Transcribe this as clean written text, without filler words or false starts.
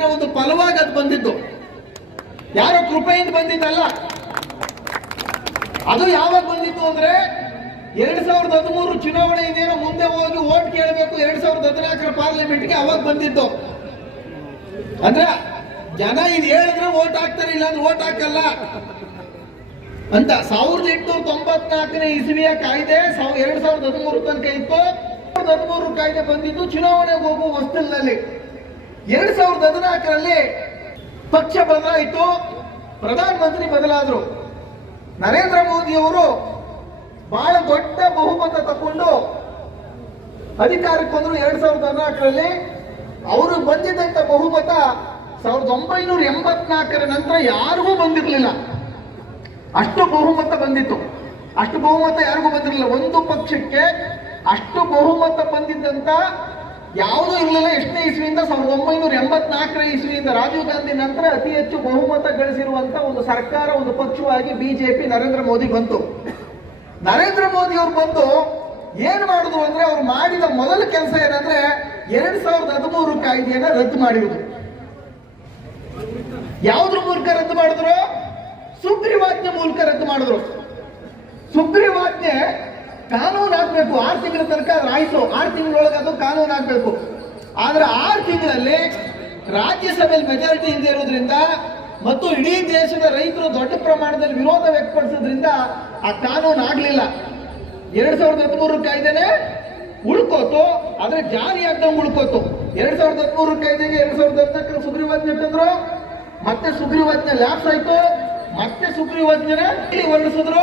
ಮೆಜಾರಿಟಿನ ಒಂದು ಫಲವಾಗಿ ಅದು ಬಂದಿದ್ದು, ಯಾರೋ ಕೃಪೆಯಿಂದ ಬಂದಿದ್ದಲ್ಲ. ಅದು ಯಾವಾಗ ಬಂದಿತ್ತು ಅಂದ್ರೆ 2013 ಚುನಾವಣೆ ಇನ್ನೇನೋ ಮುಂದೆ ಹೋಗಿ ಓಟ್ ಕೇಳಬೇಕು 2014 ಪಾರ್ಲಿಮೆಂಟ್ಗೆ ಅವಾಗ ಬಂದಿತ್ತು. ಅಂದ್ರೆ ಜನ ಇದು ಹೇಳಿದ್ರೆ ಓಟ್ ಹಾಕ್ತಾರೆ, ಇಲ್ಲ ಅಂದ್ರೆ ಓಟ್ ಹಾಕಲ್ಲ ಅಂತ. 1894 ಇಸವಿಯ ಕಾಯ್ದೆ 2013 ತನಕ ಇತ್ತು. 2013 ಕಾಯ್ದೆ ಬಂದಿದ್ದು ಚುನಾವಣೆಗೆ ಹೋಗುವ ಹೊಸ್ತಿಲಿನಲ್ಲಿ. 2014 ಪಕ್ಷ ಬದಲಾಯಿತು, ಪ್ರಧಾನಮಂತ್ರಿ ಬದಲಾದ್ರು. ನರೇಂದ್ರ ಮೋದಿ ಅವರು ಬಹಳ ದೊಡ್ಡ ಬಹುಮತ ತಗೊಂಡು ಅಧಿಕಾರಕ್ಕೆ ಬಂದ್ರು. 2014 ಅವರು ಬಂದಿದ್ದಂತ ಬಹುಮತ 1984 ನಂತರ ಯಾರಿಗೂ ಬಂದಿರಲಿಲ್ಲ. ಅಷ್ಟು ಬಹುಮತ ಬಂದಿತ್ತು. ಅಷ್ಟು ಬಹುಮತ ಯಾರಿಗೂ ಬಂದಿರಲಿಲ್ಲ. ಒಂದು ಪಕ್ಷಕ್ಕೆ ಅಷ್ಟು ಬಹುಮತ ಬಂದಿದ್ದಂತ ಯಾವುದೂ ಇರಲಿಲ್ಲ. ಎಷ್ಟನೇ ಇಸ್ವಿಯಿಂದ 1984 ಇಸ್ವಿಯಿಂದ ರಾಜೀವ್ ಗಾಂಧಿ ನಂತರ ಅತಿ ಹೆಚ್ಚು ಬಹುಮತ ಗಳಿಸಿರುವಂತ ಒಂದು ಸರ್ಕಾರ, ಒಂದು ಪಕ್ಷವಾಗಿ ಬಿಜೆಪಿ ನರೇಂದ್ರ ಮೋದಿ ಬಂತು. ನರೇಂದ್ರ ಮೋದಿ ಅವರು ಬಂದು ಏನ್ ಮಾಡಿದ್ರು ಅಂದ್ರೆ, ಅವ್ರು ಮಾಡಿದ ಮೊದಲ ಕೆಲಸ ಏನಂದ್ರೆ 2013 ಕಾಯ್ದೆಯನ್ನ ರದ್ದು ಮಾಡಿರುವುದು. ಯಾವುದ್ರ ಮೂಲಕ ರದ್ದು ಮಾಡಿದ್ರು? ಸುಗ್ರೀವಾಜ್ಞೆ ಮೂಲಕ ರದ್ದು ಮಾಡಿದ್ರು. ಸುಗ್ರೀವಾಜ್ಞೆ ಕಾನೂನು ಆಗ್ಬೇಕು, 6 ತಿಂಗಳ ತನಕ ಅದ್ರ ಆಯ್ತು. 6 ತಿಂಗಳೊಳಗೆ ಅದು ಕಾನೂನು ಆಗ್ಬೇಕು. ಆದ್ರೆ 6 ತಿಂಗಳಲ್ಲಿ ರಾಜ್ಯಸಭೆಯಲ್ಲಿ ಮೆಜಾರಿಟಿ ಇಲ್ಲದೆ ಇರೋದ್ರಿಂದ ಮತ್ತು ಇಡೀ ದೇಶದ ರೈತರು ದೊಡ್ಡ ಪ್ರಮಾಣದಲ್ಲಿ ವಿರೋಧ ವ್ಯಕ್ತಪಡಿಸೋದ್ರಿಂದ ಆ ಕಾನೂನು ಆಗ್ಲಿಲ್ಲ. 2013 ಕಾಯ್ದೆನೆ ಉಳ್ಕೋತು, ಆದ್ರೆ ಜಾರಿ ಆಗ್ದಂಗೆ ಉಳ್ಕೋತು. 2013 ಕಾಯ್ದೆಗೆ 2014 ಸುಗ್ರೀವಾಜ್ಞೆ ತಂದ್ರು, ಮತ್ತೆ ಸುಗ್ರೀವಾಜ್ಞೆ ಲ್ಯಾಪ್ಸ್ ಆಯ್ತು, ಮತ್ತೆ ಸುಗ್ರೀವಾಜ್ಞೆನ ಹೊರಡಿಸಿದ್ರು.